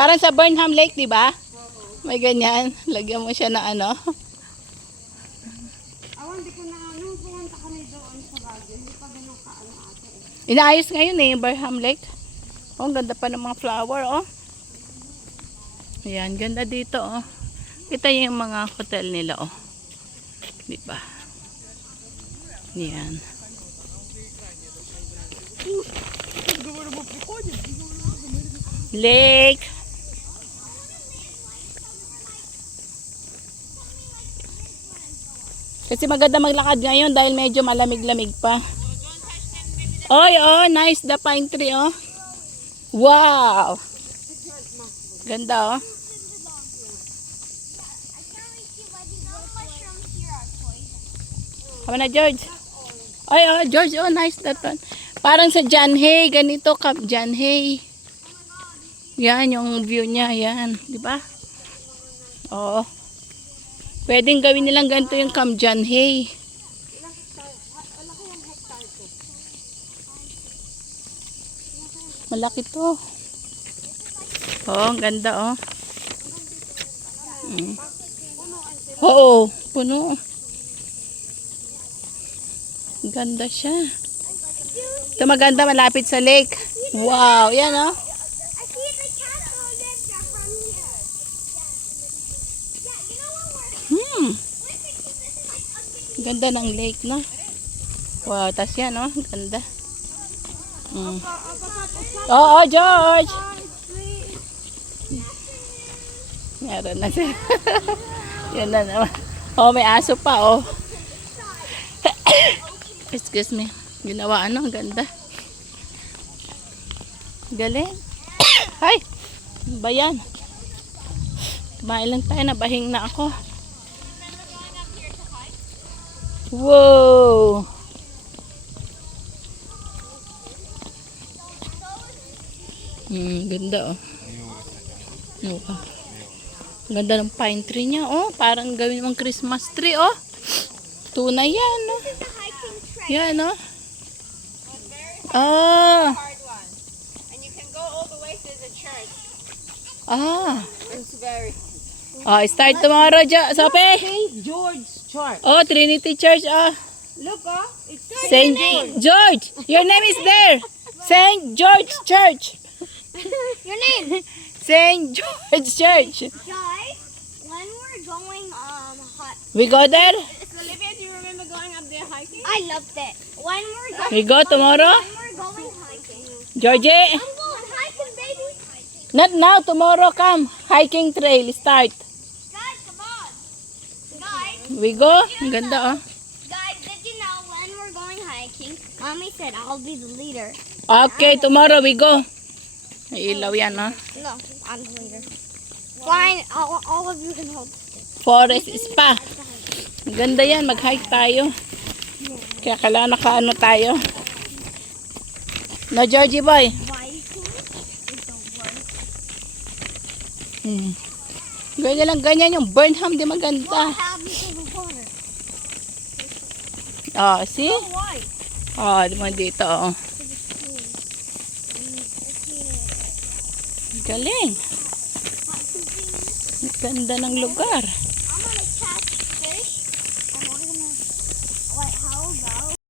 Parang sa Burnham Lake, di ba? May ganyan. Lagyan mo siya na ano. Awan, di ko na nung pumunta kami doon sa Baguio. Hindi pa ganun kaano ate. Inaayos ngayon eh, yung Burnham Lake. Oh, ang ganda pa ng mga flower, oh. Ayan, ganda dito, oh. Kita yung mga hotel nila, oh. Di ba? Ayan. Lake. Kasi maganda maglakad ngayon dahil medyo malamig-lamig pa. Oy, oh, nice the pine tree, oh. Wow. Ganda, oh. Kama na, George. Ay, oh, George, oh, nice that one. Parang sa John Hay, ganito, Camp John Hay. Yan, yung view niya, yan. Di ba? Oo. Pwedeng gawin nilang ganito yung Camp John Hay. Malaki to. Oh, ang ganda, oh. Oo, puno. Ganda siya. Ito maganda, malapit sa lake. Wow, yan, oh. Ganda ng lake, no? Wow, tas yan, oh. Ganda. Oo, George. Meron na siya. Yan na naman. Oh, may aso pa, oh. Excuse me. Ginawa ano, ganda. Galing. Hay! Ano ba yan? Kumain lang tayo, nabahing na ako. Wow! Ganda, oh. Oh. Ganda ng pine tree niya, oh. Parang gawin mong Christmas tree, oh. Tunay yan, oh. Yan, oh. Ah. And you can go all the way to the church. Ah. It's very Oh, start tomorrow, Sophie. St. George Church. Oh, Trinity Church, oh. Look, oh. It's St. George. Your name is there. St. George Church. your name. St. George Church. Guys, when we're going We go there? Olivia, do you remember going up there hiking? I loved it. When we're going We go tomorrow? When we're going hiking. Georgie? I'm going hiking, baby. Not now, tomorrow come. Hiking trail, start. Guys, come on. Guys, We go? Ang ganda, oh. guys, did you know when we're going hiking, Mommy said I'll be the leader. Okay, tomorrow we go. May ilaw yan, oh. No, I'm the leader. Fine, all of you can hold. Forest Spa. Ang ganda yan, mag-hike tayo. Kaya kailangan nakaano tayo. No, Georgie boy. Hiking is the worst. Ganyan lang, ganyan yung Burnham, di maganda. What happened to the water? Oh, see? Why? Oh, di mo dito, oh. Galing. Ganda ng lugar.